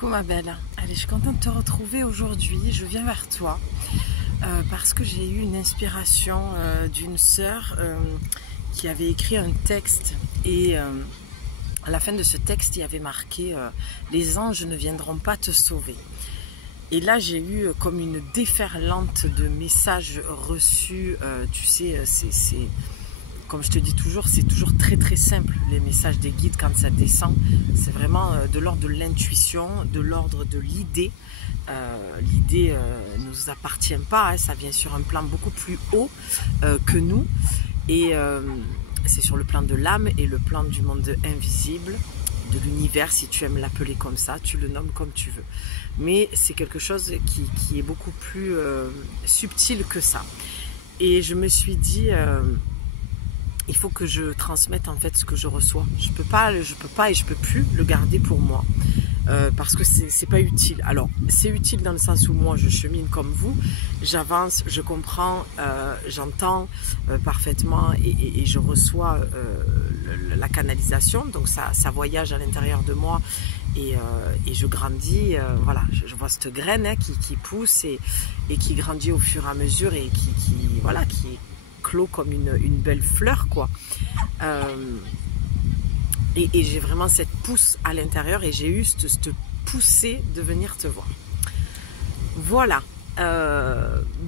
Coucou ma belle, allez, je suis contente de te retrouver aujourd'hui. Je viens vers toi parce que j'ai eu une inspiration d'une sœur qui avait écrit un texte et à la fin de ce texte il y avait marqué les anges ne viendront pas te sauver. Et là j'ai eu comme une déferlante de messages reçus, tu sais, c'est comme je te dis toujours, c'est toujours très simple les messages des guides quand ça descend. C'est vraiment de l'ordre de l'intuition, de l'ordre de l'idée. L'idée ne nous appartient pas, hein, ça vient sur un plan beaucoup plus haut que nous. Et c'est sur le plan de l'âme et le plan du monde invisible, de l'univers, si tu aimes l'appeler comme ça, tu le nommes comme tu veux. Mais c'est quelque chose qui est beaucoup plus subtil que ça. Et je me suis dit... il faut que je transmette en fait ce que je reçois. Je peux pas et je peux plus le garder pour moi parce que c'est pas utile. Alors c'est utile dans le sens où moi je chemine comme vous, j'avance, je comprends, j'entends parfaitement et je reçois la canalisation, donc ça voyage à l'intérieur de moi et je grandis. Voilà, je vois cette graine hein, qui pousse et qui grandit au fur et à mesure et qui clos comme une belle fleur quoi. Et j'ai vraiment cette pousse à l'intérieur et j'ai eu cette poussée de venir te voir. Voilà.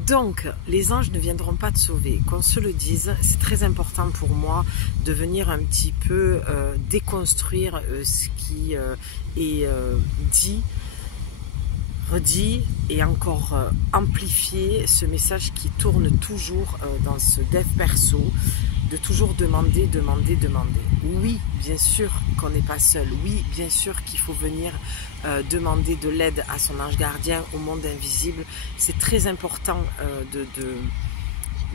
Donc les anges ne viendront pas te sauver, qu'on se le dise. C'est très important pour moi de venir un petit peu déconstruire ce qui est dit, redit et encore amplifier ce message qui tourne toujours dans ce dev perso, de toujours demander. Oui, bien sûr qu'on n'est pas seul. Oui, bien sûr qu'il faut venir demander de l'aide à son ange gardien, au monde invisible. C'est très important de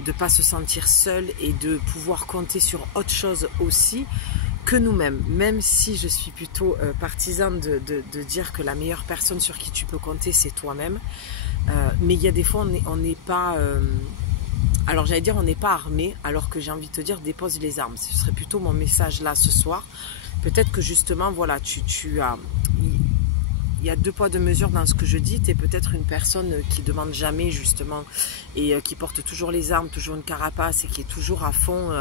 ne pas se sentir seul et de pouvoir compter sur autre chose aussi que nous-mêmes, même si je suis plutôt partisane de dire que la meilleure personne sur qui tu peux compter, c'est toi-même. Mais il y a des fois, on n'est pas... alors j'allais dire, on n'est pas armé, alors que j'ai envie de te dire, dépose les armes. Ce serait plutôt mon message là ce soir. Peut-être que justement, voilà, tu as... Il y a deux poids deux mesures dans ce que je dis. Tu es peut-être une personne qui demande jamais justement et qui porte toujours les armes, toujours une carapace et qui est toujours à fond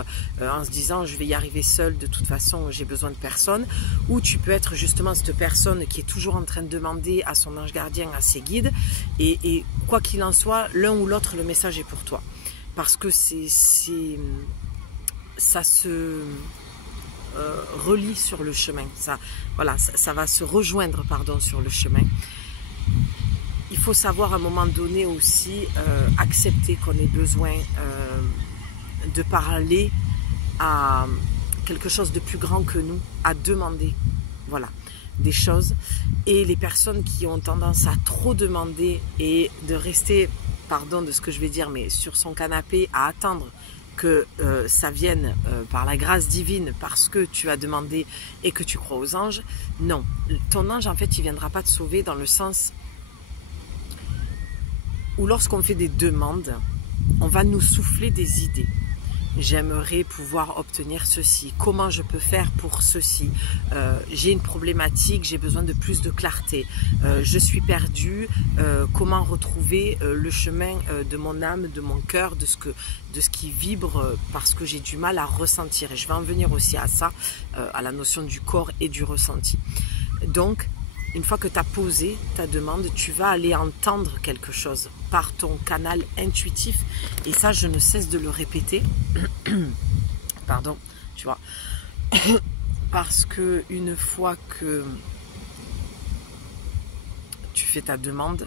en se disant je vais y arriver seule, de toute façon j'ai besoin de personne. Ou tu peux être justement cette personne qui est toujours en train de demander à son ange gardien, à ses guides et quoi qu'il en soit, l'un ou l'autre, le message est pour toi. Parce que ça se... relie sur le chemin, ça va se rejoindre sur le chemin. Il faut savoir à un moment donné aussi accepter qu'on ait besoin de parler à quelque chose de plus grand que nous, à demander des choses, et les personnes qui ont tendance à trop demander et de rester, pardon de ce que je vais dire, mais sur son canapé à attendre que ça vienne par la grâce divine parce que tu as demandé et que tu crois aux anges. Non, ton ange en fait il ne viendra pas te sauver dans le sens où lorsqu'on fait des demandes, on va nous souffler des idées. J'aimerais pouvoir obtenir ceci, comment je peux faire pour ceci, j'ai une problématique, j'ai besoin de plus de clarté, je suis perdue, comment retrouver le chemin de mon âme, de mon cœur, de ce qui vibre, parce que j'ai du mal à ressentir. Et je vais en venir aussi à ça, à la notion du corps et du ressenti. Donc, une fois que tu as posé ta demande, tu vas aller entendre quelque chose par ton canal intuitif. Et ça, je ne cesse de le répéter. Pardon, tu vois. Parce que une fois que tu fais ta demande,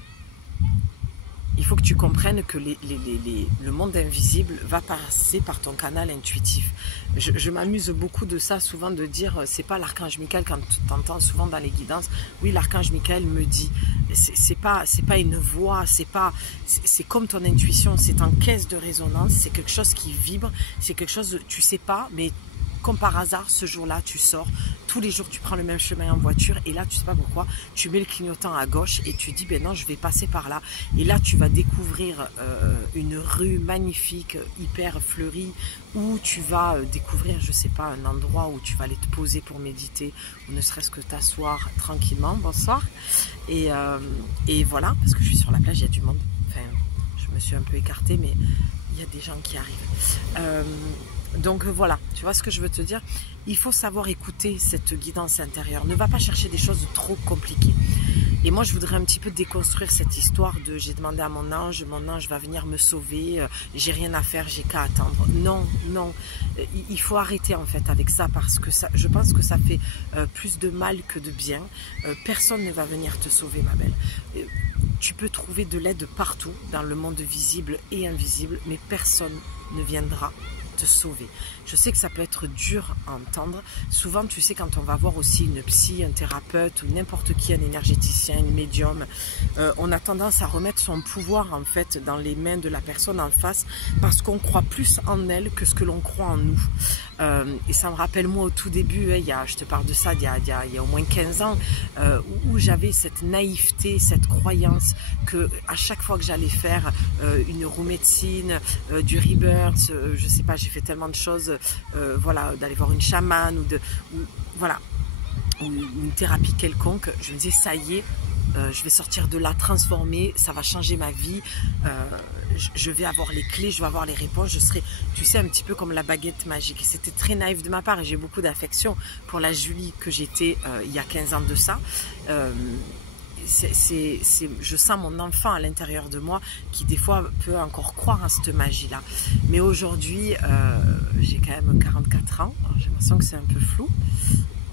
il faut que tu comprennes que le monde invisible va passer par ton canal intuitif. Je m'amuse beaucoup de ça, souvent de dire, c'est pas l'archange Michael, quand tu entends souvent dans les guidances, oui l'archange Michael me dit, c'est pas une voix, c'est comme ton intuition, c'est en caisse de résonance, c'est quelque chose qui vibre, c'est quelque chose, tu sais pas, mais comme par hasard, ce jour-là, tu sors. Tous les jours, tu prends le même chemin en voiture. Et là, tu sais pas pourquoi, tu mets le clignotant à gauche et tu dis, ben non, je vais passer par là. Et là, tu vas découvrir une rue magnifique, hyper fleurie, où tu vas découvrir, je sais pas, un endroit où tu vas aller te poser pour méditer, ou ne serait-ce que t'asseoir tranquillement. Bonsoir. Et voilà, parce que je suis sur la plage, il y a du monde. Enfin, je me suis un peu écartée, mais il y a des gens qui arrivent. Donc voilà, tu vois ce que je veux te dire? Il faut savoir écouter cette guidance intérieure. Ne va pas chercher des choses trop compliquées. Et moi, je voudrais un petit peu déconstruire cette histoire de j'ai demandé à mon ange va venir me sauver, j'ai rien à faire, j'ai qu'à attendre. Non, non, il faut arrêter en fait avec ça parce que ça, je pense que ça fait plus de mal que de bien. Personne ne va venir te sauver, ma belle. Tu peux trouver de l'aide partout, dans le monde visible et invisible, mais personne ne viendra te sauver. Je sais que ça peut être dur à entendre. Souvent, tu sais, quand on va voir aussi une psy, un thérapeute ou n'importe qui, un énergéticien, une médium, on a tendance à remettre son pouvoir en fait dans les mains de la personne en face parce qu'on croit plus en elle que ce que l'on croit en nous. Et ça me rappelle moi au tout début, hein, je te parle de ça il y a au moins 15 ans, où j'avais cette naïveté, cette croyance que à chaque fois que j'allais faire une roue médecine, du rebirth, je sais pas, j'ai fait tellement de choses, voilà, d'aller voir une chamane voilà, ou une thérapie quelconque, je me disais ça y est, je vais sortir de là transformée, ça va changer ma vie, je vais avoir les clés, je vais avoir les réponses, je serai, tu sais, un petit peu comme la baguette magique. C'était très naïf de ma part et j'ai beaucoup d'affection pour la Julie que j'étais il y a 15 ans de ça. Je sens mon enfant à l'intérieur de moi qui des fois peut encore croire à cette magie-là. Mais aujourd'hui, j'ai quand même 44 ans, j'ai l'impression que c'est un peu flou.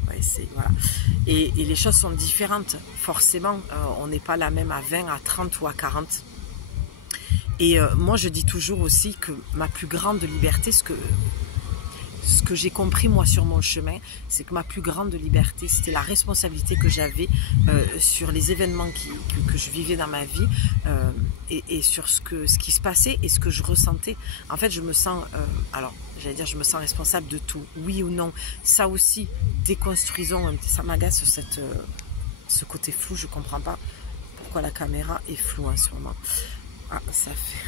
Ouais, voilà. Et les choses sont différentes, forcément. On n'est pas la même à 20, à 30 ou à 40. Et moi, je dis toujours aussi que ma plus grande liberté, ce que j'ai compris moi sur mon chemin, c'est que ma plus grande liberté, c'était la responsabilité que j'avais sur les événements que je vivais dans ma vie et sur ce qui se passait et ce que je ressentais. En fait, je me sens, alors j'allais dire, je me sens responsable de tout, oui ou non. Ça aussi, déconstruisons, ça m'agace ce côté flou, je comprends pas pourquoi la caméra est floue en ce moment. Ah, ça fait...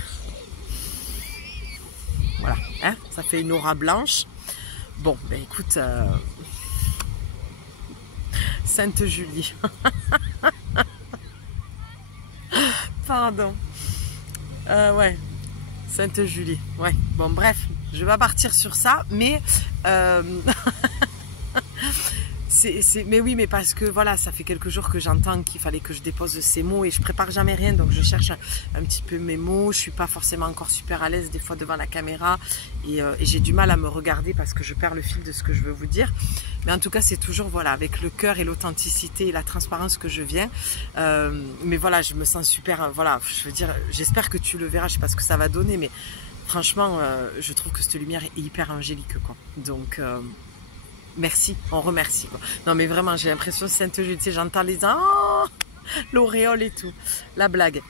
Voilà, hein, ça fait une aura blanche. Bon, ben écoute, Sainte Julie. Pardon. Ouais, Sainte Julie. Ouais, bon, bref, je vais pas partir sur ça, mais... mais oui, mais parce que voilà, ça fait quelques jours que j'entends qu'il fallait que je dépose ces mots et je prépare jamais rien, donc je cherche un petit peu mes mots. Je suis pas forcément encore super à l'aise des fois devant la caméra et j'ai du mal à me regarder parce que je perds le fil de ce que je veux vous dire. Mais en tout cas, c'est toujours voilà avec le cœur et l'authenticité et la transparence que je viens. Mais voilà, je me sens super. Voilà, je veux dire, j'espère que tu le verras. Je sais pas ce que ça va donner, mais franchement, je trouve que cette lumière est hyper angélique, quoi. Donc merci, on remercie, quoi. Non mais vraiment, j'ai l'impression de Sainte Julie, tu sais, j'entends les l'auréole et tout, la blague.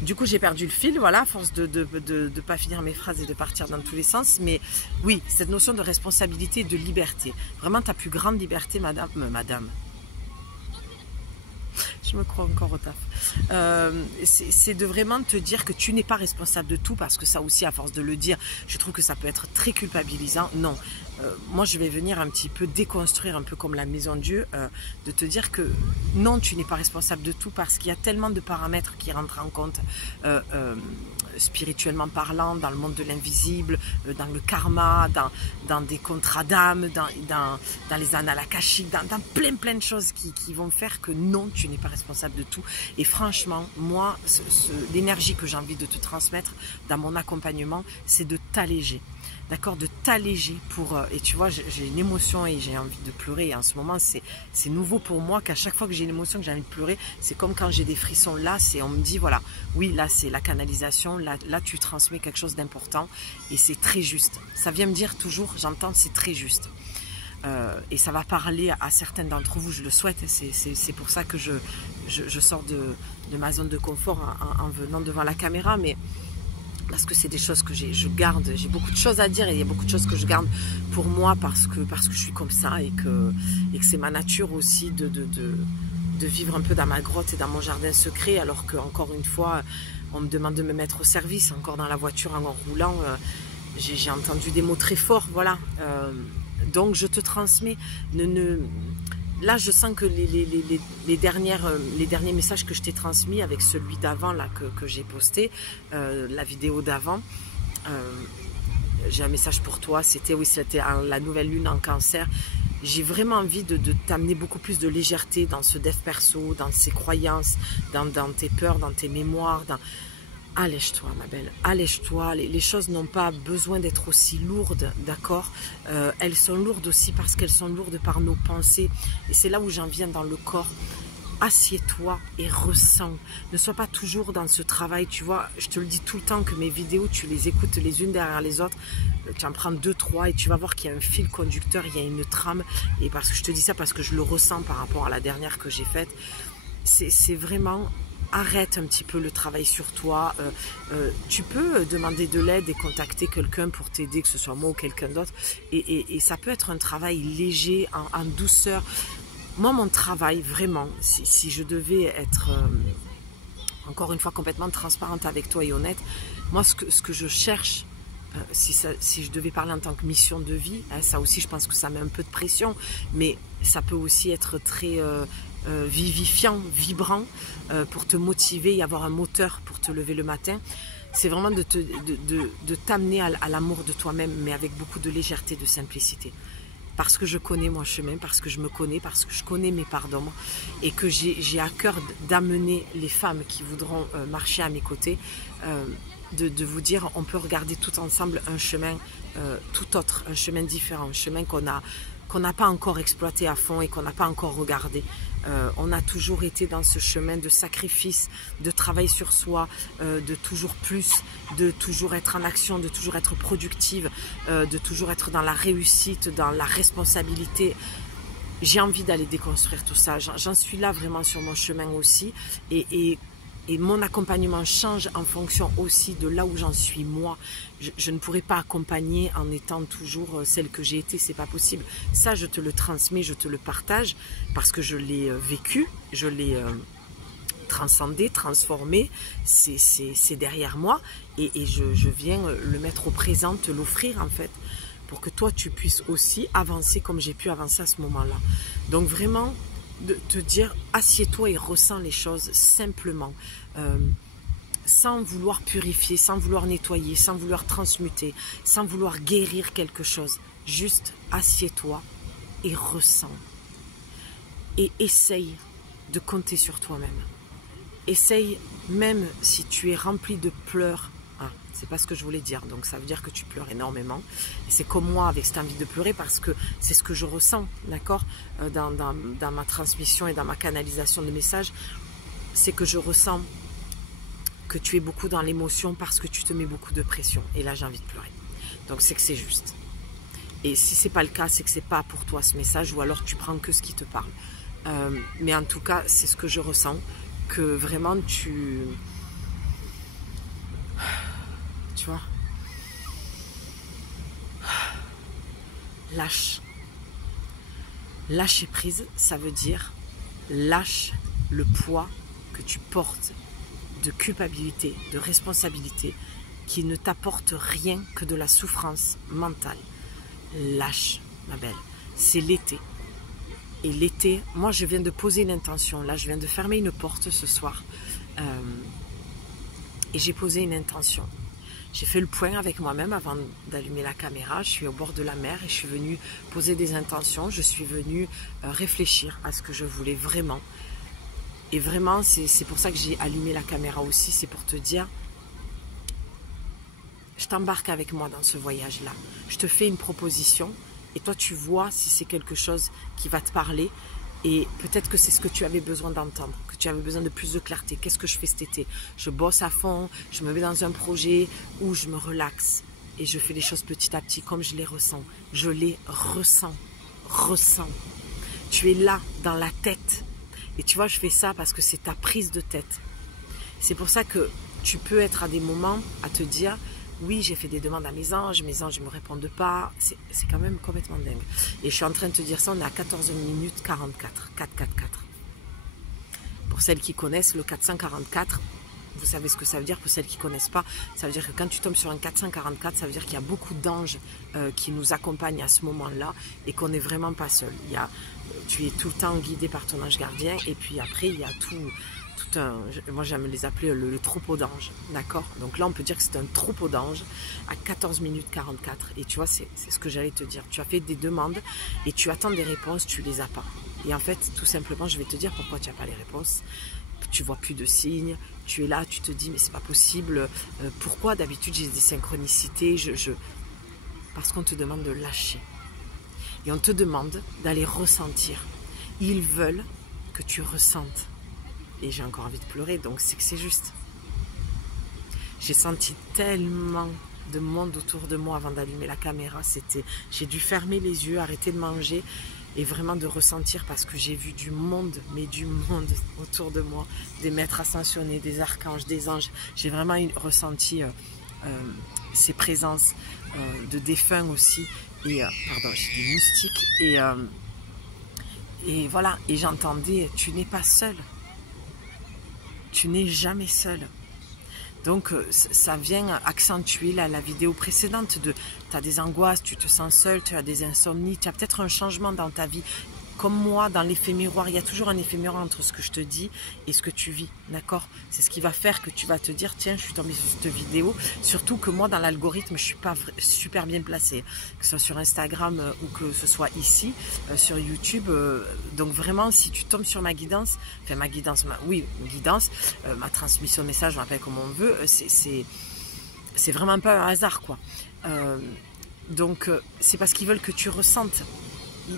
Du coup, j'ai perdu le fil, voilà, à force de pas finir mes phrases et de partir dans tous les sens. Mais oui, cette notion de responsabilité et de liberté. Vraiment, ta plus grande liberté, madame. Je me crois encore au taf. C'est de vraiment te dire que tu n'es pas responsable de tout, parce que ça aussi, à force de le dire, je trouve que ça peut être très culpabilisant. Non, moi je vais venir un petit peu déconstruire, un peu comme la Maison Dieu, de te dire que non, tu n'es pas responsable de tout, parce qu'il y a tellement de paramètres qui rentrent en compte, spirituellement parlant, dans le monde de l'invisible, dans le karma, dans des contrats d'âme, dans les annales akashiques, dans plein de choses qui vont faire que non, tu n'es pas responsable de tout. Et franchement, moi, l'énergie que j'ai envie de te transmettre dans mon accompagnement, c'est de t'alléger. D'accord, de t'alléger pour... et tu vois, j'ai une émotion et j'ai envie de pleurer. Et en ce moment, c'est nouveau pour moi qu'à chaque fois que j'ai une émotion, que j'ai envie de pleurer, c'est comme quand j'ai des frissons. Là, on me dit, voilà, oui, là, c'est la canalisation. Là, tu transmets quelque chose d'important et c'est très juste. Ça vient me dire toujours, j'entends, c'est très juste. Et ça va parler à certains d'entre vous, je le souhaite. C'est pour ça que je sors de ma zone de confort en venant devant la caméra, mais... parce que c'est des choses que je garde, j'ai beaucoup de choses à dire et il y a beaucoup de choses que je garde pour moi parce que je suis comme ça et que c'est ma nature aussi de vivre un peu dans ma grotte et dans mon jardin secret, alors que encore une fois on me demande de me mettre au service. Encore dans la voiture en roulant, j'ai entendu des mots très forts, voilà. Donc je te transmets, là, je sens que les derniers messages que je t'ai transmis avec celui d'avant, là, que j'ai posté, la vidéo d'avant, j'ai un message pour toi. C'était la nouvelle lune en Cancer. J'ai vraiment envie de t'amener beaucoup plus de légèreté dans ce dev perso, dans ses croyances, dans tes peurs, dans tes mémoires. Allège-toi, ma belle, allège-toi. Les choses n'ont pas besoin d'être aussi lourdes, d'accord? Elles sont lourdes aussi parce qu'elles sont lourdes par nos pensées. Et c'est là où j'en viens dans le corps. Assieds-toi et ressens. Ne sois pas toujours dans ce travail, tu vois. Je te le dis tout le temps que mes vidéos, tu les écoutes les unes derrière les autres. Tu en prends 2, 3 et tu vas voir qu'il y a un fil conducteur, il y a une trame. Et parce que je te dis ça parce que je le ressens par rapport à la dernière que j'ai faite. C'est vraiment... Arrête un petit peu le travail sur toi. Tu peux demander de l'aide et contacter quelqu'un pour t'aider, que ce soit moi ou quelqu'un d'autre. Et ça peut être un travail léger, en douceur. Moi, mon travail, vraiment, si je devais être, encore une fois, complètement transparente avec toi et honnête, moi, ce que je cherche, si je devais parler en tant que mission de vie, hein, ça aussi, je pense que ça met un peu de pression, mais ça peut aussi être très... vivifiant, vibrant, pour te motiver et avoir un moteur pour te lever le matin. C'est vraiment de t'amener à l'amour de toi-même, mais avec beaucoup de légèreté, de simplicité. Parce que je connais mon chemin, parce que je me connais, parce que je connais mes parts d'ombre et que j'ai à cœur d'amener les femmes qui voudront marcher à mes côtés, de vous dire, on peut regarder tout ensemble un chemin tout autre, un chemin différent, un chemin qu'on n'a pas encore exploité à fond et qu'on n'a pas encore regardé. On a toujours été dans ce chemin de sacrifice, de travail sur soi, de toujours plus, de toujours être en action, de toujours être productive, de toujours être dans la réussite, dans la responsabilité. J'ai envie d'aller déconstruire tout ça. J'en suis là vraiment sur mon chemin aussi. Et mon accompagnement change en fonction aussi de là où j'en suis moi. Je ne pourrais pas accompagner en étant toujours celle que j'ai été, c'est pas possible. Ça, je te le transmets, je te le partage parce que je l'ai vécu, je l'ai transcendé, transformé, c'est derrière moi et je viens le mettre au présent, te l'offrir en fait, pour que toi tu puisses aussi avancer comme j'ai pu avancer à ce moment-là. Donc vraiment, de te dire, assieds-toi et ressens les choses simplement, sans vouloir purifier, sans vouloir nettoyer, sans vouloir transmuter, sans vouloir guérir quelque chose. Juste assieds-toi et ressens. Et essaye de compter sur toi-même. Essaye, même si tu es rempli de pleurs, c'est pas ce que je voulais dire, donc ça veut dire que tu pleures énormément. Et c'est comme moi avec cette envie de pleurer parce que c'est ce que je ressens, d'accord, dans ma transmission et dans ma canalisation de messages, c'est que je ressens que tu es beaucoup dans l'émotion parce que tu te mets beaucoup de pression. Et là, j'ai envie de pleurer. Donc c'est que c'est juste. Et si c'est pas le cas, c'est que c'est pas pour toi ce message, ou alors tu prends que ce qui te parle. Mais en tout cas, c'est ce que je ressens, que vraiment tu vois, lâche. Lâcher prise, ça veut dire lâche le poids que tu portes de culpabilité, de responsabilité, qui ne t'apporte rien que de la souffrance mentale. Lâche, ma belle. C'est l'été. Et l'été, moi je viens de poser une intention. Là, je viens de fermer une porte ce soir. Et j'ai posé une intention. J'ai fait le point avec moi-même avant d'allumer la caméra. Je suis au bord de la mer et je suis venue poser des intentions. Je suis venue réfléchir à ce que je voulais vraiment. Et vraiment, c'est pour ça que j'ai allumé la caméra aussi. C'est pour te dire, je t'embarque avec moi dans ce voyage-là. Je te fais une proposition et toi, tu vois si c'est quelque chose qui va te parler. Et peut-être que c'est ce que tu avais besoin d'entendre, que tu avais besoin de plus de clarté. Qu'est-ce que je fais cet été? Je bosse à fond, je me mets dans un projet où je me relaxe et je fais les choses petit à petit comme je les ressens. Je les ressens. Tu es là, dans la tête. Et tu vois, je fais ça parce que c'est ta prise de tête. C'est pour ça que tu peux être à des moments à te dire... Oui, j'ai fait des demandes à mes anges ne me répondent pas. C'est quand même complètement dingue. Et je suis en train de te dire ça, on est à 14 minutes 44, 444. Pour celles qui connaissent, le 444, vous savez ce que ça veut dire pour celles qui ne connaissent pas. Ça veut dire que quand tu tombes sur un 444, ça veut dire qu'il y a beaucoup d'anges qui nous accompagnent à ce moment-là et qu'on n'est vraiment pas seul. Tu es tout le temps guidé par ton ange gardien et puis après il y a tout un, moi j'aime les appeler le troupeau d'anges, d'accord? Donc là on peut dire que c'est un troupeau d'anges à 14 minutes 44 et tu vois c'est ce que j'allais te dire. Tu as fait des demandes et tu attends des réponses, tu les as pas. Et en fait tout simplement je vais te dire pourquoi tu n'as pas les réponses. Tu vois plus de signes, tu es là, tu te dis mais c'est pas possible, pourquoi d'habitude j'ai des synchronicités, parce qu'on te demande de lâcher et on te demande d'aller ressentir. Ils veulent que tu ressentes et j'ai encore envie de pleurer, donc c'est que c'est juste. J'ai senti tellement de monde autour de moi avant d'allumer la caméra, j'ai dû fermer les yeux, arrêter de manger et vraiment de ressentir parce que j'ai vu du monde, mais du monde autour de moi, des maîtres ascensionnés, des archanges, des anges. J'ai vraiment ressenti ces présences de défunts aussi. Et pardon, j'ai des moustiques. Et voilà, et j'entendais, tu n'es pas seul. Tu n'es jamais seul. Donc ça vient accentuer la vidéo précédente de tu as des angoisses, tu te sens seul, tu as des insomnies, tu as peut-être un changement dans ta vie. Comme moi, dans l'effet miroir, il y a toujours un effet miroir entre ce que je te dis et ce que tu vis, d'accord? C'est ce qui va faire que tu vas te dire, tiens, je suis tombée sur cette vidéo. Surtout que moi, dans l'algorithme, je ne suis pas super bien placée, que ce soit sur Instagram ou que ce soit ici, sur YouTube. Donc vraiment, si tu tombes sur ma guidance, enfin ma guidance, ma transmission de message, on l'appelle comme on veut, c'est vraiment pas un hasard, quoi. Donc, c'est parce qu'ils veulent que tu ressentes.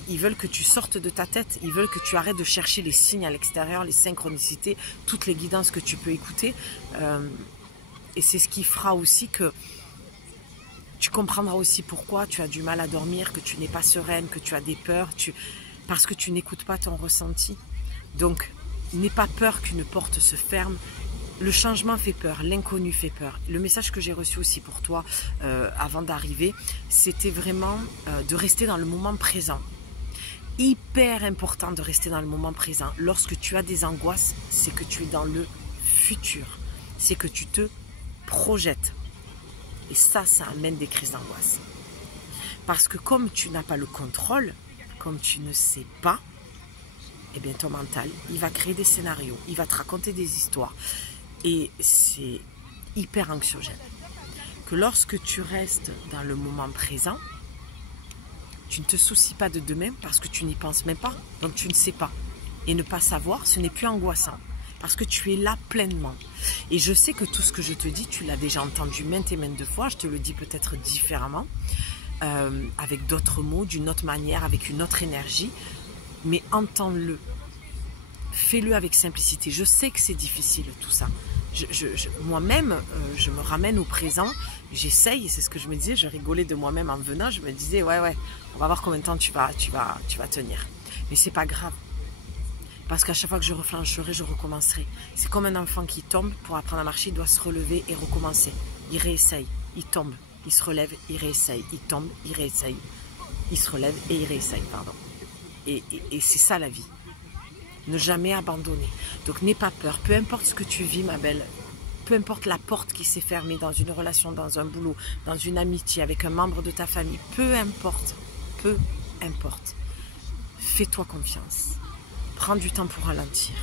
Ils veulent que tu sortes de ta tête, ils veulent que tu arrêtes de chercher les signes à l'extérieur, les synchronicités, toutes les guidances que tu peux écouter. Et c'est ce qui fera aussi que tu comprendras aussi pourquoi tu as du mal à dormir, que tu n'es pas sereine, que tu as des peurs, parce que tu n'écoutes pas ton ressenti. Donc, n'aie pas peur qu'une porte se ferme. Le changement fait peur, l'inconnu fait peur. Le message que j'ai reçu aussi pour toi avant d'arriver, c'était vraiment de rester dans le moment présent. Hyper important de rester dans le moment présent. Lorsque tu as des angoisses, c'est que tu es dans le futur. C'est que tu te projettes. Et ça amène des crises d'angoisse. Parce que comme tu n'as pas le contrôle, comme tu ne sais pas, eh bien ton mental, il va créer des scénarios, il va te raconter des histoires. Et c'est hyper anxiogène. Que lorsque tu restes dans le moment présent, tu ne te soucies pas de demain parce que tu n'y penses même pas. Donc tu ne sais pas. Et ne pas savoir, ce n'est plus angoissant. Parce que tu es là pleinement. Et je sais que tout ce que je te dis, tu l'as déjà entendu maintes et maintes de fois. Je te le dis peut-être différemment. Avec d'autres mots, d'une autre manière, avec une autre énergie. Mais entends-le. Fais-le avec simplicité. Je sais que c'est difficile tout ça. Moi-même, je me ramène au présent. J'essaye, c'est ce que je me disais. Je rigolais de moi-même en venant. Je me disais, ouais, on va voir combien de temps tu vas tenir. Mais c'est pas grave. Parce qu'à chaque fois que je reflancherai, je recommencerai. C'est comme un enfant qui tombe. Pour apprendre à marcher, il doit se relever et recommencer. Il réessaye. Il tombe. Il se relève. Il réessaye. Il tombe. Il réessaye. Il se relève et il réessaye, pardon. Et c'est ça la vie. Ne jamais abandonner. Donc n'aie pas peur. Peu importe ce que tu vis, ma belle. Peu importe la porte qui s'est fermée dans une relation, dans un boulot, dans une amitié, avec un membre de ta famille. Peu importe. Peu importe. Fais-toi confiance. Prends du temps pour ralentir.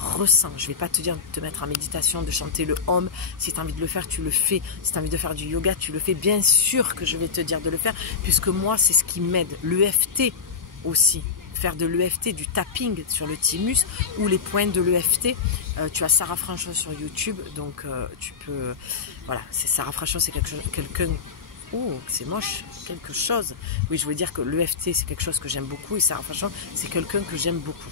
Ressens. Je ne vais pas te dire de te mettre en méditation, de chanter le Om. Si tu as envie de le faire, tu le fais. Si tu as envie de faire du yoga, tu le fais. Bien sûr que je vais te dire de le faire, puisque moi, c'est ce qui m'aide. L'EFT aussi. Faire de l'EFT, du tapping sur le thymus ou les points de l'EFT. Tu as Sarah Franchon sur YouTube, donc tu peux... Voilà, c'est Sarah Franchon, c'est quelqu'un... Oh, c'est moche, quelque chose. Oui, je voulais dire que l'EFT, c'est quelque chose que j'aime beaucoup et Sarah Franchon, c'est quelqu'un que j'aime beaucoup.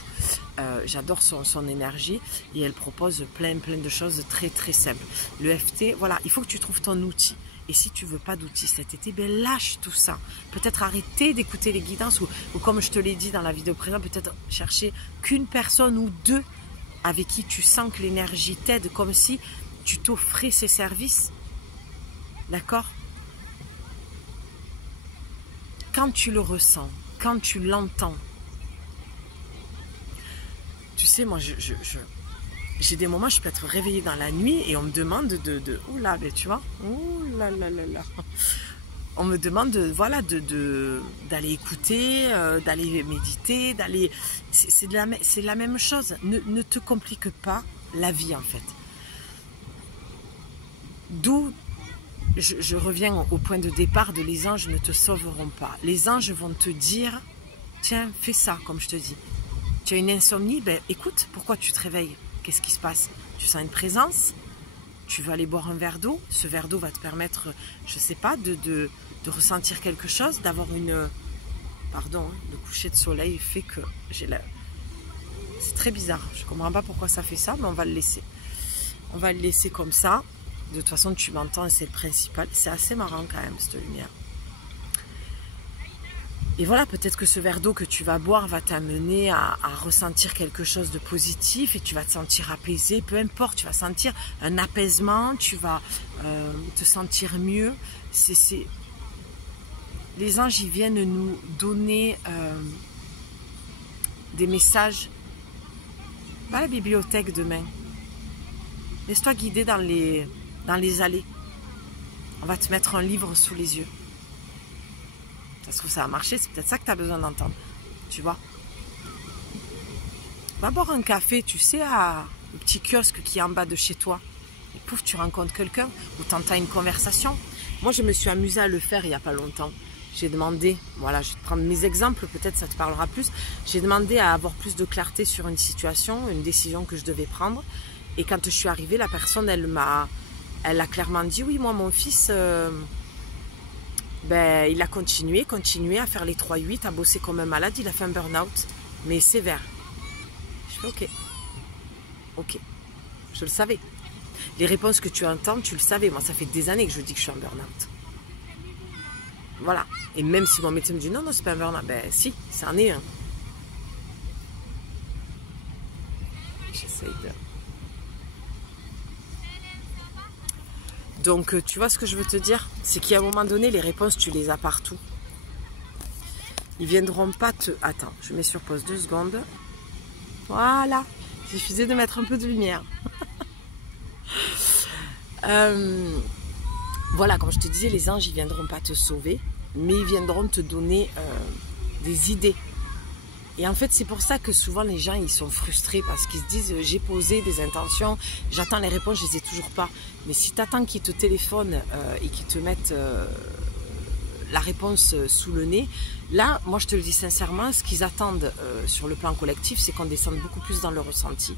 J'adore son énergie et elle propose plein de choses très très simples. L'EFT, voilà, il faut que tu trouves ton outil. Et si tu ne veux pas d'outils cet été, ben lâche tout ça. Peut-être arrêter d'écouter les guidances ou comme je te l'ai dit dans la vidéo présente, peut-être chercher qu'une personne ou deux avec qui tu sens que l'énergie t'aide, comme si tu t'offrais ces services. D'accord? Quand tu le ressens, quand tu l'entends. Tu sais, moi, j'ai des moments, je peux être réveillée dans la nuit et on me demande oula, mais tu vois, oula là là là. On me demande voilà, d'aller écouter, d'aller méditer, d'aller... C'est la même chose. Ne te complique pas la vie, en fait. D'où je reviens au point de départ de les anges ne te sauveront pas. Les anges vont te dire, tiens, fais ça, comme je te dis. Tu as une insomnie, ben écoute, pourquoi tu te réveilles? Qu'est-ce qui se passe? Tu sens une présence? Tu veux aller boire un verre d'eau? Ce verre d'eau va te permettre, je ne sais pas, de ressentir quelque chose, d'avoir une... Pardon, le coucher de soleil fait que j'ai la... C'est très bizarre. Je ne comprends pas pourquoi ça fait ça, mais on va le laisser. On va le laisser comme ça. De toute façon, tu m'entends et c'est le principal. C'est assez marrant quand même, cette lumière. Et voilà, peut-être que ce verre d'eau que tu vas boire va t'amener à ressentir quelque chose de positif et tu vas te sentir apaisé. Peu importe, tu vas sentir un apaisement, tu vas te sentir mieux. Les anges, ils viennent nous donner des messages. Va à la bibliothèque demain. Laisse-toi guider dans les allées. On va te mettre un livre sous les yeux. Ça se trouve, ça a marché, c'est peut-être ça que tu as besoin d'entendre. Tu vois? Va boire un café, tu sais, au petit kiosque qui est en bas de chez toi. Et pouf, tu rencontres quelqu'un ou tu entends une conversation. Moi, je me suis amusée à le faire il n'y a pas longtemps. J'ai demandé, voilà, je vais te prendre mes exemples, peut-être ça te parlera plus. J'ai demandé à avoir plus de clarté sur une situation, une décision que je devais prendre. Et quand je suis arrivée, la personne, elle a clairement dit, oui, moi, mon fils... Ben, il a continué à faire les 3-8, à bosser comme un malade. Il a fait un burn-out, mais sévère. Je fais ok. Ok. Je le savais. Les réponses que tu entends, tu le savais. Moi, ça fait des années que je dis que je suis en burn-out. Voilà. Et même si mon médecin me dit non, non, c'est pas un burn-out. Ben si, ça en est un. J'essaye de... Donc, tu vois ce que je veux te dire? C'est qu'à un moment donné, les réponses, tu les as partout. Ils viendront pas te... Attends, je mets sur pause 2 secondes. Voilà. Il suffisait de mettre un peu de lumière. Voilà, comme je te disais, les anges, ils viendront pas te sauver, mais ils viendront te donner des idées. Et en fait, c'est pour ça que souvent les gens, ils sont frustrés parce qu'ils se disent, j'ai posé des intentions, j'attends les réponses, je les ai toujours pas. Mais si tu attends qu'ils te téléphonent et qu'ils te mettent la réponse sous le nez, là, moi je te le dis sincèrement, ce qu'ils attendent sur le plan collectif, c'est qu'on descende beaucoup plus dans le ressenti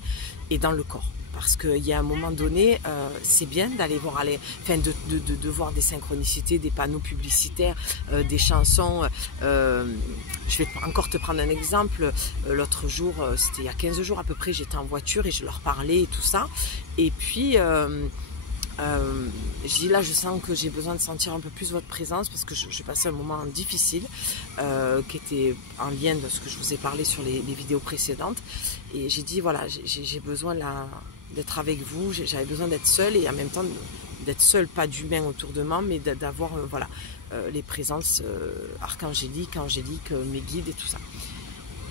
et dans le corps. Parce qu'il y a un moment donné, c'est bien d'aller voir, de voir des synchronicités, des panneaux publicitaires, des chansons. Je vais encore te prendre un exemple. L'autre jour, c'était il y a 15 jours à peu près, j'étais en voiture et je leur parlais et tout ça. Et puis, je dis là, je sens que j'ai besoin de sentir un peu plus votre présence parce que je passais un moment difficile qui était en lien de ce que je vous ai parlé sur les vidéos précédentes. Et j'ai dit, voilà, j'ai besoin là... d'être avec vous, j'avais besoin d'être seule et en même temps d'être seule, pas d'humain autour de moi, mais d'avoir voilà, les présences archangéliques, angéliques, mes guides et tout ça.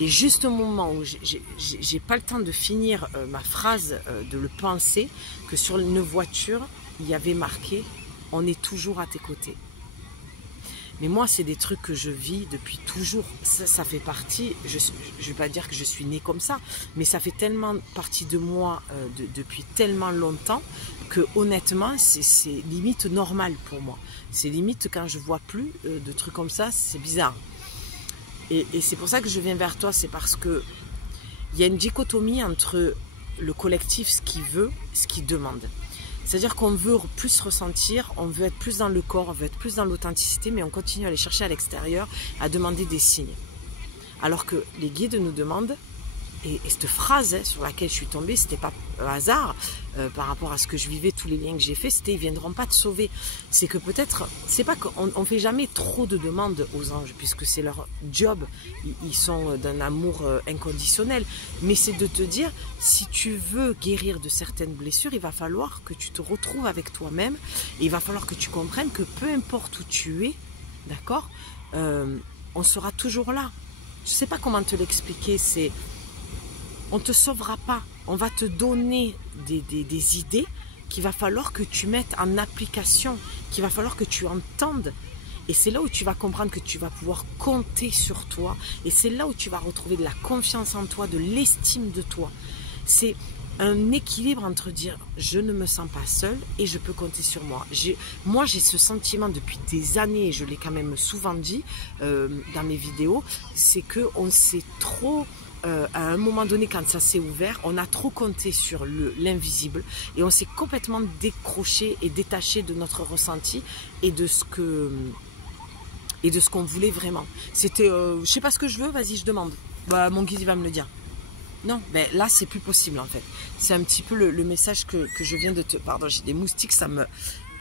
Et juste au moment où j'ai pas le temps de finir ma phrase, de le penser, que sur une voiture, il y avait marqué « On est toujours à tes côtés ». Mais moi, c'est des trucs que je vis depuis toujours. Ça fait partie, je ne vais pas dire que je suis née comme ça, mais ça fait tellement partie de moi depuis tellement longtemps que honnêtement, c'est limite normal pour moi. C'est limite quand je vois plus de trucs comme ça, c'est bizarre. Et c'est pour ça que je viens vers toi, c'est parce que il y a une dichotomie entre le collectif, ce qu'il veut, ce qu'il demande. C'est-à-dire qu'on veut plus ressentir, on veut être plus dans le corps, on veut être plus dans l'authenticité, mais on continue à aller chercher à l'extérieur, à demander des signes. Alors que les guides nous demandent, et cette phrase sur laquelle je suis tombée, c'était pas un hasard par rapport à ce que je vivais, tous les liens que j'ai faits, c'était ils viendront pas te sauver. C'est que peut-être, c'est pas qu'on fait jamais trop de demandes aux anges, puisque c'est leur job, ils sont d'un amour inconditionnel. Mais c'est de te dire, si tu veux guérir de certaines blessures, il va falloir que tu te retrouves avec toi-même, et il va falloir que tu comprennes que peu importe où tu es, d'accord, on sera toujours là. Je sais pas comment te l'expliquer, c'est... on ne te sauvera pas. On va te donner des idées qu'il va falloir que tu mettes en application, qu'il va falloir que tu entendes. Et c'est là où tu vas comprendre que tu vas pouvoir compter sur toi. Et c'est là où tu vas retrouver de la confiance en toi, de l'estime de toi. C'est un équilibre entre dire je ne me sens pas seule et je peux compter sur moi. Moi j'ai ce sentiment depuis des années, et je l'ai quand même souvent dit dans mes vidéos, c'est qu'on s'est trop... à un moment donné, quand ça s'est ouvert, on a trop compté sur l'invisible et on s'est complètement décroché et détaché de notre ressenti et de ce qu'on voulait vraiment. C'était, je sais pas ce que je veux, vas-y, je demande. Bah, mon guide, il va me le dire. Non, mais là, c'est plus possible, en fait. C'est un petit peu le message que je viens de te... Pardon, j'ai des moustiques,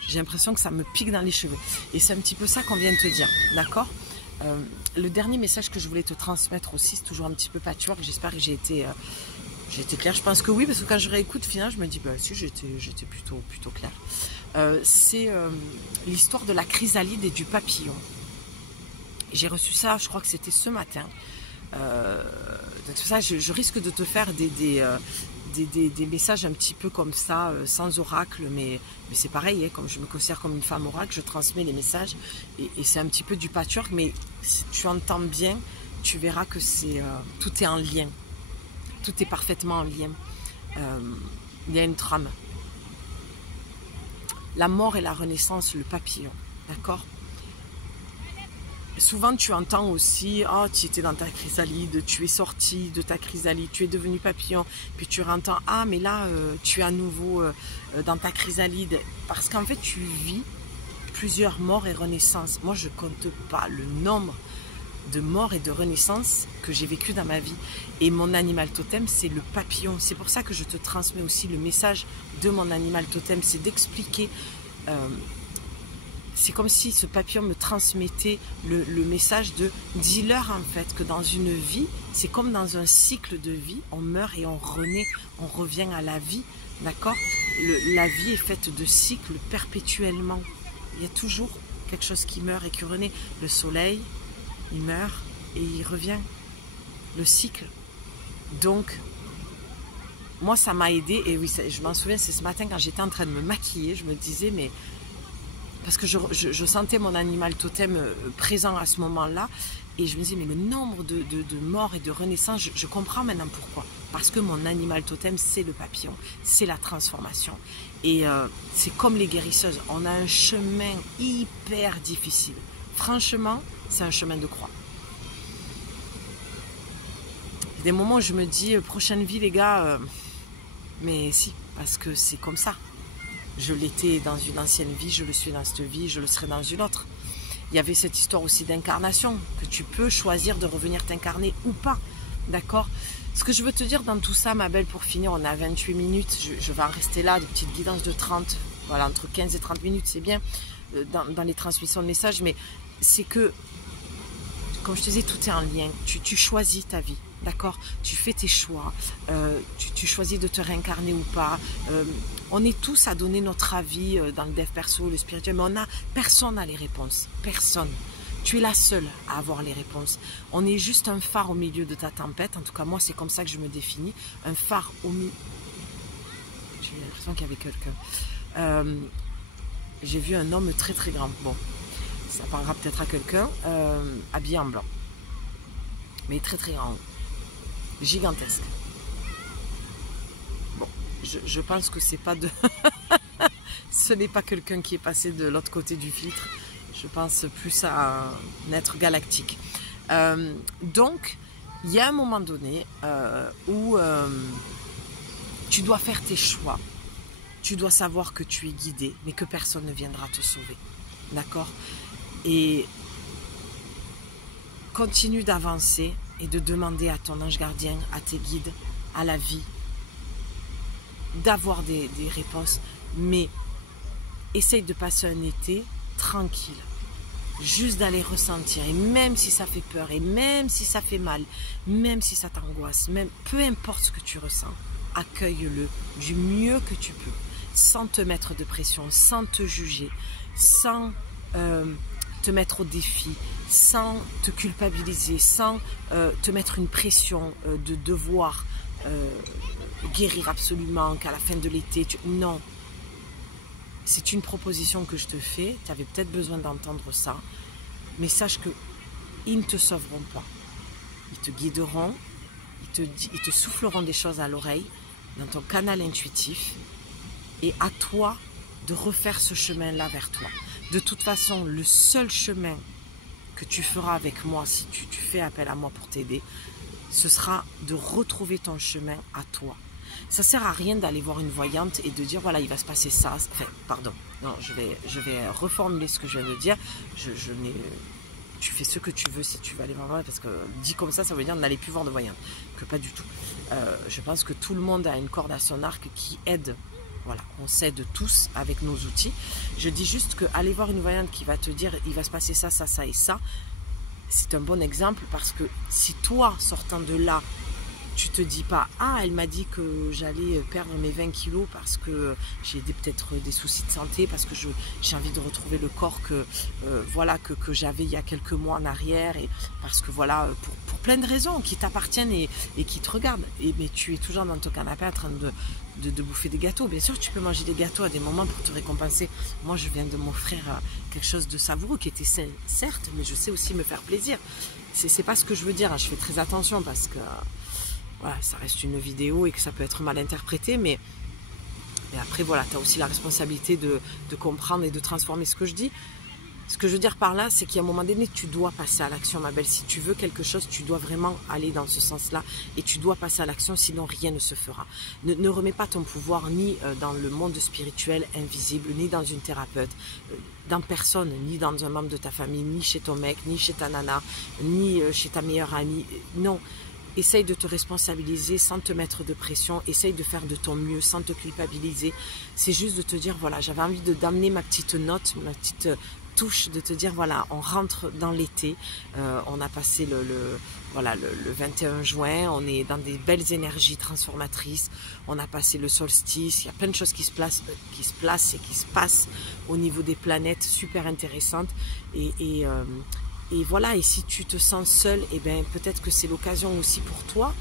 j'ai l'impression que ça me pique dans les cheveux. Et c'est un petit peu ça qu'on vient de te dire, d'accord ? Le dernier message que je voulais te transmettre aussi, c'est toujours un petit peu patchwork. J'espère que j'ai été claire. Je pense que oui, parce que quand je réécoute, finalement, je me dis, bah si, j'étais plutôt claire. C'est l'histoire de la chrysalide et du papillon. J'ai reçu ça, je crois que c'était ce matin. Donc ça, je risque de te faire des messages un petit peu comme ça, sans oracle, mais c'est pareil, hein, comme je me considère comme une femme oracle, je transmets les messages et c'est un petit peu du patchwork, mais si tu entends bien, tu verras que tout est en lien, tout est parfaitement en lien. Il y a une trame. La mort et la renaissance, le papillon, d'accord ? Souvent, tu entends aussi, oh, tu étais dans ta chrysalide, tu es sorti de ta chrysalide, tu es devenu papillon. Puis tu entends, ah, mais là, tu es à nouveau dans ta chrysalide. Parce qu'en fait, tu vis plusieurs morts et renaissances. Moi, je ne compte pas le nombre de morts et de renaissances que j'ai vécu dans ma vie. Et mon animal totem, c'est le papillon. C'est pour ça que je te transmets aussi le message de mon animal totem. C'est d'expliquer... c'est comme si ce papillon me transmettait le message de dis-leur en fait que dans une vie, c'est comme dans un cycle de vie, on meurt et on renaît, on revient à la vie, d'accord ? La vie est faite de cycles perpétuellement. Il y a toujours quelque chose qui meurt et qui renaît. Le soleil, il meurt et il revient. Le cycle. Donc, moi ça m'a aidé et oui, je m'en souviens, c'est ce matin quand j'étais en train de me maquiller, je me disais mais... Parce que je sentais mon animal totem présent à ce moment-là. Et je me disais, mais le nombre de morts et de renaissances, je comprends maintenant pourquoi. Parce que mon animal totem, c'est le papillon. C'est la transformation. Et c'est comme les guérisseuses. On a un chemin hyper difficile. Franchement, c'est un chemin de croix. Il y a des moments où je me dis, prochaine vie, les gars, mais si, parce que c'est comme ça. Je l'étais dans une ancienne vie, je le suis dans cette vie, je le serai dans une autre. Il y avait cette histoire aussi d'incarnation, que tu peux choisir de revenir t'incarner ou pas, d'accord ? Ce que je veux te dire dans tout ça, ma belle, pour finir, on a 28 minutes, je vais en rester là, des petites guidances de 30, voilà, entre 15 et 30 minutes, c'est bien, dans les transmissions de messages, mais c'est que, comme je te disais, tout est en lien, tu choisis ta vie. D'accord, tu fais tes choix, tu choisis de te réincarner ou pas. On est tous à donner notre avis dans le dev perso, le spirituel, mais personne n'a les réponses. Personne. Tu es la seule à avoir les réponses. On est juste un phare au milieu de ta tempête. En tout cas, moi, c'est comme ça que je me définis. Un phare au milieu... J'ai l'impression qu'il y avait quelqu'un. J'ai vu un homme très très grand. Bon, ça parlera peut-être à quelqu'un, habillé en blanc. Mais très très grand. Gigantesque. Bon, je pense que c'est pas de... Ce n'est pas quelqu'un qui est passé de l'autre côté du filtre. Je pense plus à un être galactique. Donc, il y a un moment donné où tu dois faire tes choix. Tu dois savoir que tu es guidé, mais que personne ne viendra te sauver. D'accord ? Et continue d'avancer et de demander à ton ange gardien, à tes guides, à la vie, d'avoir des réponses. Mais essaye de passer un été tranquille. Juste d'aller ressentir. Et même si ça fait peur, et même si ça fait mal, même si ça t'angoisse, même peu importe ce que tu ressens, accueille-le du mieux que tu peux, sans te mettre de pression, sans te juger, sans te mettre au défi, sans te culpabiliser, sans te mettre une pression de devoir guérir absolument, qu'à la fin de l'été, non. C'est une proposition que je te fais, tu avais peut-être besoin d'entendre ça, mais sache qu'ils ne te sauveront pas. Ils te guideront, ils te souffleront des choses à l'oreille, dans ton canal intuitif, et à toi de refaire ce chemin-là vers toi. De toute façon, le seul chemin que tu feras avec moi, si tu fais appel à moi pour t'aider, ce sera de retrouver ton chemin à toi. Ça ne sert à rien d'aller voir une voyante et de dire voilà, il va se passer ça. Enfin, pardon, non, je vais reformuler ce que je viens de dire. Tu fais ce que tu veux si tu veux aller voir, parce que dit comme ça veut dire n'allez plus voir de voyante. Que pas du tout. Je pense que tout le monde a une corde à son arc qui aide. Voilà, on s'aide tous avec nos outils. Je dis juste que aller voir une voyante qui va te dire il va se passer ça, ça, ça et ça, c'est un bon exemple parce que si toi, sortant de là, tu te dis pas ah elle m'a dit que j'allais perdre mes 20 kilos parce que j'ai peut-être des soucis de santé, parce que j'ai envie de retrouver le corps que j'avais il y a quelques mois en arrière, et parce que voilà pour plein de raisons qui t'appartiennent et qui te regardent, mais tu es toujours dans ton canapé en train de bouffer des gâteaux. Bien sûr tu peux manger des gâteaux à des moments pour te récompenser. Moi je viens de m'offrir quelque chose de savoureux qui était sain, certes, mais je sais aussi me faire plaisir. C'est pas ce que je veux dire, je fais très attention parce que voilà, ça reste une vidéo et que ça peut être mal interprété, mais après voilà, tu as aussi la responsabilité de comprendre et de transformer ce que je dis. Ce que je veux dire par là, c'est qu'à un moment donné, tu dois passer à l'action, ma belle. Si tu veux quelque chose, tu dois vraiment aller dans ce sens-là et tu dois passer à l'action, sinon rien ne se fera. Ne remets pas ton pouvoir ni dans le monde spirituel invisible, ni dans une thérapeute, dans personne, ni dans un membre de ta famille, ni chez ton mec, ni chez ta nana, ni chez ta meilleure amie. Non. Essaye de te responsabiliser sans te mettre de pression. Essaye de faire de ton mieux sans te culpabiliser. C'est juste de te dire, voilà, j'avais envie d'amener ma petite note, ma petite touche, de te dire, voilà, on rentre dans l'été. On a passé le 21 juin. On est dans des belles énergies transformatrices. On a passé le solstice. Il y a plein de choses qui se placent et qui se passent au niveau des planètes, super intéressantes. Et voilà, et si tu te sens seul, eh bien peut-être que c'est l'occasion aussi pour toi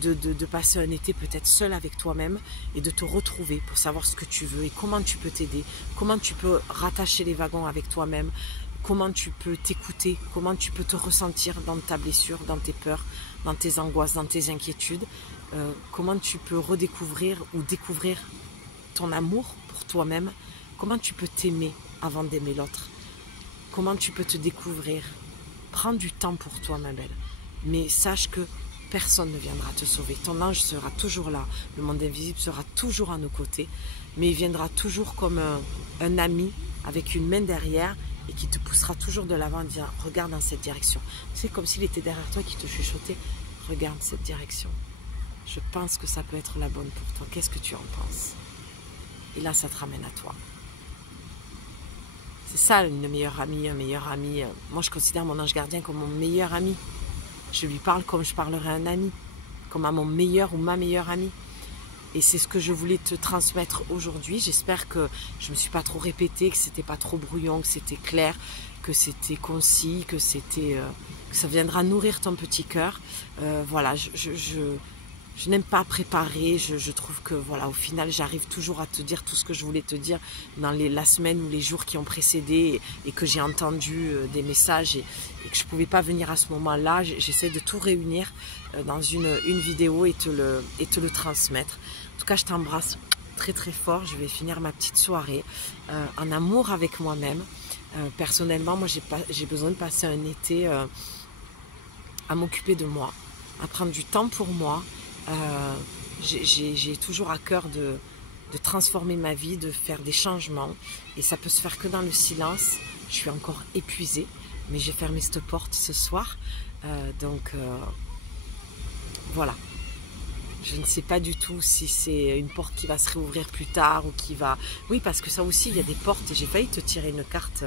de passer un été peut-être seul avec toi-même et de te retrouver pour savoir ce que tu veux et comment tu peux t'aider, comment tu peux rattacher les wagons avec toi-même, comment tu peux t'écouter, comment tu peux te ressentir dans ta blessure, dans tes peurs, dans tes angoisses, dans tes inquiétudes, comment tu peux redécouvrir ou découvrir ton amour pour toi-même, comment tu peux t'aimer avant d'aimer l'autre, comment tu peux te découvrir. Prends du temps pour toi, ma belle. Mais sache que personne ne viendra te sauver. Ton ange sera toujours là. Le monde invisible sera toujours à nos côtés. Mais il viendra toujours comme un ami avec une main derrière et qui te poussera toujours de l'avant en disant « Regarde dans cette direction ». C'est comme s'il était derrière toi qui te chuchotait « Regarde cette direction. Je pense que ça peut être la bonne pour toi. Qu'est-ce que tu en penses ?» Et là, ça te ramène à toi. C'est ça, une meilleure amie, un meilleur ami. Moi, je considère mon ange gardien comme mon meilleur ami. Je lui parle comme je parlerais à un ami, comme à mon meilleur ou ma meilleure amie. Et c'est ce que je voulais te transmettre aujourd'hui. J'espère que je ne me suis pas trop répétée, que c'était pas trop brouillon, que c'était clair, que c'était concis, que ça viendra nourrir ton petit cœur. Voilà, je n'aime pas préparer, je trouve que voilà, au final j'arrive toujours à te dire tout ce que je voulais te dire dans la semaine ou les jours qui ont précédé et que j'ai entendu des messages et que je ne pouvais pas venir à ce moment-là. J'essaie de tout réunir dans une vidéo et te le transmettre. En tout cas, je t'embrasse très très fort. Je vais finir ma petite soirée en amour avec moi-même. Personnellement, moi j'ai besoin de passer un été à m'occuper de moi, à prendre du temps pour moi. J'ai toujours à cœur de transformer ma vie, de faire des changements et ça peut se faire que dans le silence. Je suis encore épuisée, mais j'ai fermé cette porte ce soir, donc voilà. Je ne sais pas du tout si c'est une porte qui va se réouvrir plus tard ou qui va... Oui, parce que ça aussi, il y a des portes et j'ai failli te tirer une carte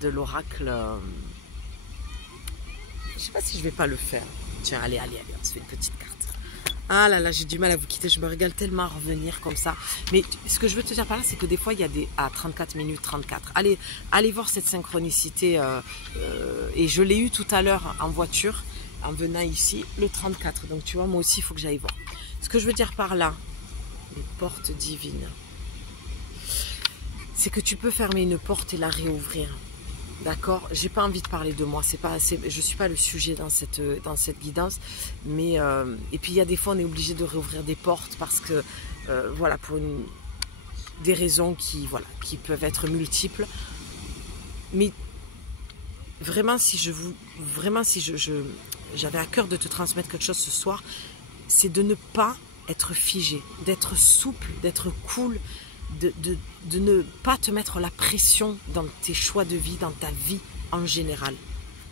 de l'oracle. Je ne sais pas si je vais pas le faire. Tiens, allez, on se fait une petite carte. Ah là là, j'ai du mal à vous quitter, je me régale tellement à revenir comme ça. Mais ce que je veux te dire par là, c'est que des fois, il y a des... à 34 minutes 34. Allez voir cette synchronicité. Et je l'ai eu tout à l'heure en voiture, en venant ici, le 34. Donc tu vois, moi aussi, il faut que j'aille voir. que je veux dire par là, les portes divines, c'est que tu peux fermer une porte et la réouvrir. D'accord, j'ai pas envie de parler de moi, je suis pas le sujet dans cette guidance, mais et puis il y a des fois on est obligé de réouvrir des portes parce que voilà, pour des raisons qui peuvent être multiples, mais vraiment si j'avais à cœur de te transmettre quelque chose ce soir, c'est de ne pas être figé, d'être souple, d'être cool, de ne pas te mettre la pression dans tes choix de vie, dans ta vie en général.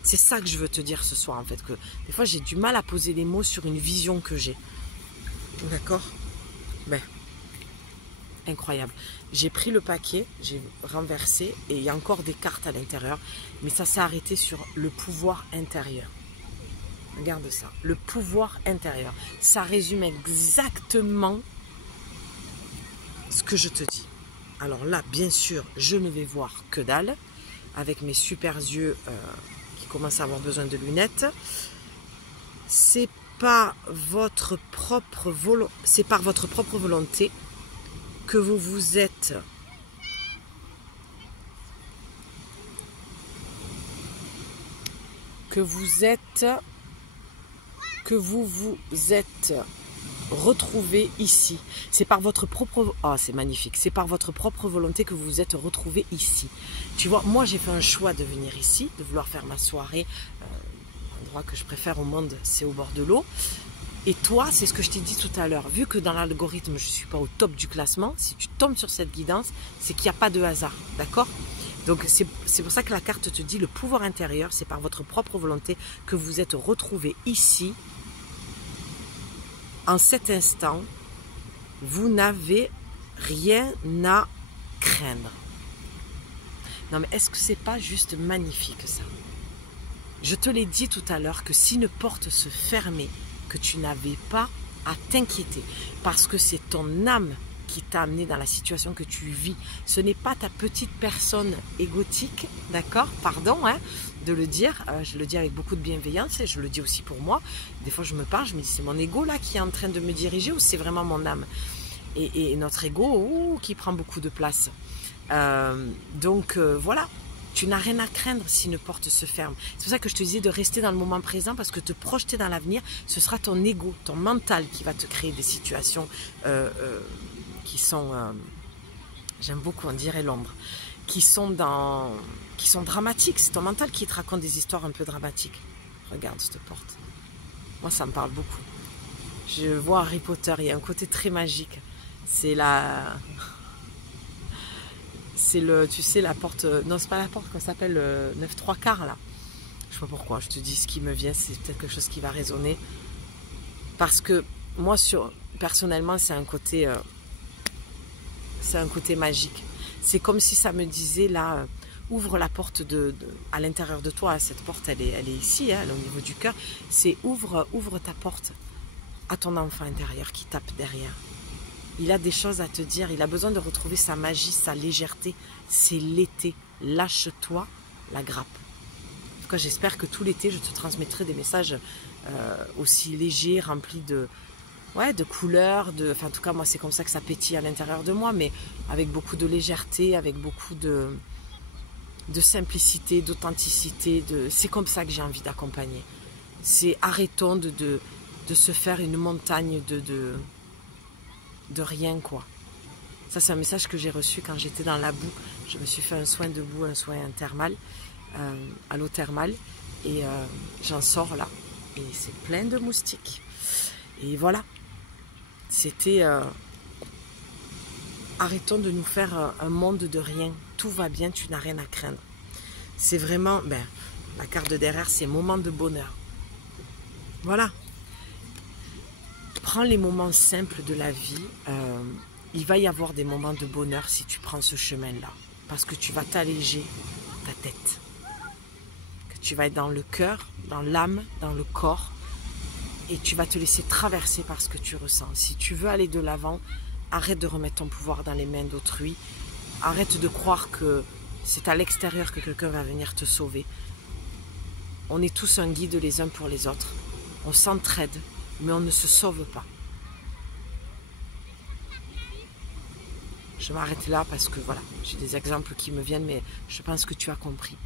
C'est ça que je veux te dire ce soir en fait, que des fois j'ai du mal à poser les mots sur une vision que j'ai. D'accord? Ben, incroyable. J'ai pris le paquet, j'ai renversé et il y a encore des cartes à l'intérieur, mais ça s'est arrêté sur le pouvoir intérieur. Regarde ça, le pouvoir intérieur. Ça résume exactement ce que je te dis. Alors là, bien sûr, je ne vais voir que dalle, avec mes super yeux qui commencent à avoir besoin de lunettes. C'est pas votre propre c'est par votre propre volonté que vous vous êtes retrouvé ici. C'est par votre propre... Oh, c'est magnifique. C'est par votre propre volonté que vous vous êtes retrouvé ici. Tu vois, moi, j'ai fait un choix de venir ici, de vouloir faire ma soirée. L'endroit que je préfère au monde, c'est au bord de l'eau. Et toi, c'est ce que je t'ai dit tout à l'heure. Vu que dans l'algorithme, je ne suis pas au top du classement, si tu tombes sur cette guidance, c'est qu'il n'y a pas de hasard. D'accord ? Donc, c'est pour ça que la carte te dit le pouvoir intérieur, c'est par votre propre volonté que vous vous êtes retrouvé ici. En cet instant, vous n'avez rien à craindre. Non mais est-ce que c'est pas juste magnifique ça? Je te l'ai dit tout à l'heure que si une porte se fermait, que tu n'avais pas à t'inquiéter, parce que c'est ton âme qui t'a amené dans la situation que tu vis. Ce n'est pas ta petite personne égotique, d'accord? Pardon de le dire, je le dis avec beaucoup de bienveillance et je le dis aussi pour moi. Des fois je me parle, je me dis c'est mon ego là qui est en train de me diriger ou c'est vraiment mon âme? Et notre ego qui prend beaucoup de place. Donc voilà, tu n'as rien à craindre si une porte se ferme. C'est pour ça que je te disais de rester dans le moment présent, parce que te projeter dans l'avenir, ce sera ton ego, ton mental qui va te créer des situations qui sont, j'aime beaucoup, on dirait l'ombre, qui sont dramatiques. C'est ton mental qui te raconte des histoires un peu dramatiques. Regarde cette porte. Moi, ça me parle beaucoup. Je vois Harry Potter, il y a un côté très magique. C'est tu sais, la porte, non, c'est pas la porte, comment ça s'appelle, 9 3/4 là. Je sais pas pourquoi, je te dis ce qui me vient, c'est peut-être quelque chose qui va résonner. Parce que moi, personnellement, c'est un côté magique. C'est comme si ça me disait là, ouvre la porte à l'intérieur de toi. Cette porte, elle est ici, elle est au niveau du cœur. C'est ouvre ta porte à ton enfant intérieur qui tape derrière. Il a des choses à te dire, il a besoin de retrouver sa magie, sa légèreté. C'est l'été. Lâche-toi la grappe. En tout cas, j'espère que tout l'été, je te transmettrai des messages aussi légers, remplis de couleurs. Enfin, en tout cas, moi, c'est comme ça que ça pétille à l'intérieur de moi, mais avec beaucoup de légèreté, avec beaucoup de simplicité, d'authenticité. C'est comme ça que j'ai envie d'accompagner. C'est arrêtons de se faire une montagne de rien, quoi. Ça, c'est un message que j'ai reçu quand j'étais dans la boue. Je me suis fait un soin de boue, un soin thermal, à l'eau thermale, et j'en sors là, et c'est plein de moustiques. Et voilà, c'était arrêtons de nous faire un monde de rien. Tout va bien, tu n'as rien à craindre. C'est vraiment, la carte de derrière, c'est moment de bonheur. Voilà. Prends les moments simples de la vie. Il va y avoir des moments de bonheur si tu prends ce chemin-là. Parce que tu vas t'alléger ta tête. Que tu vas être dans le cœur, dans l'âme, dans le corps. Et tu vas te laisser traverser par ce que tu ressens. Si tu veux aller de l'avant, arrête de remettre ton pouvoir dans les mains d'autrui. Arrête de croire que c'est à l'extérieur que quelqu'un va venir te sauver. On est tous un guide les uns pour les autres. On s'entraide. Mais on ne se sauve pas. je m'arrête là parce que voilà, j'ai des exemples qui me viennent, mais je pense que tu as compris.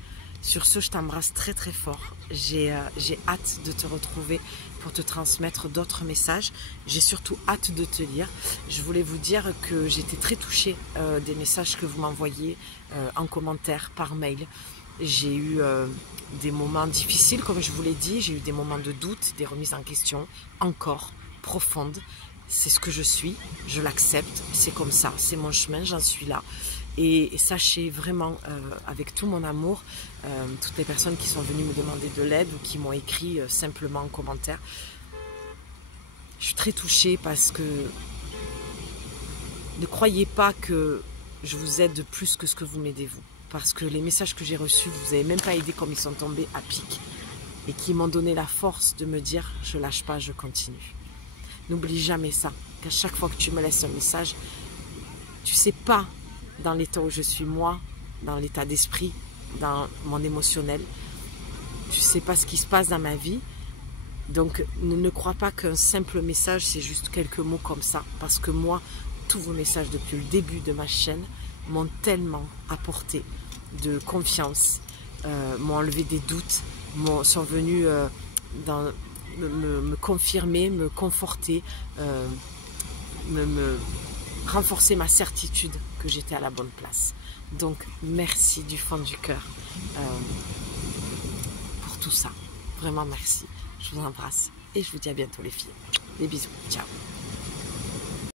Sur ce, je t'embrasse très très fort. J'ai hâte de te retrouver pour te transmettre d'autres messages. J'ai surtout hâte de te lire. Je voulais vous dire que j'étais très touchée des messages que vous m'envoyez en commentaire, par mail. J'ai eu des moments difficiles, comme je vous l'ai dit. J'ai eu des moments de doute, des remises en question, encore profondes. C'est ce que je suis, je l'accepte, c'est comme ça, c'est mon chemin, j'en suis là. Et sachez vraiment, avec tout mon amour, toutes les personnes qui sont venues me demander de l'aide ou qui m'ont écrit simplement en commentaire, je suis très touchée parce que ne croyez pas que je vous aide plus que ce que vous m'aidez vous. Parce que les messages que j'ai reçus, vous n'avez même pas aidé comme ils sont tombés à pic. Et qui m'ont donné la force de me dire, je lâche pas, je continue. N'oublie jamais ça, qu'à chaque fois que tu me laisses un message, tu sais pas dans l'état où je suis moi, dans l'état d'esprit, dans mon émotionnel. Tu sais pas ce qui se passe dans ma vie. Donc ne crois pas qu'un simple message, c'est juste quelques mots comme ça. Parce que moi, tous vos messages depuis le début de ma chaîne m'ont tellement apporté de confiance, m'ont enlevé des doutes, sont venus me confirmer, me conforter, me renforcer ma certitude que j'étais à la bonne place. Donc merci du fond du cœur pour tout ça. Vraiment merci. Je vous embrasse et je vous dis à bientôt les filles. Des bisous. Ciao.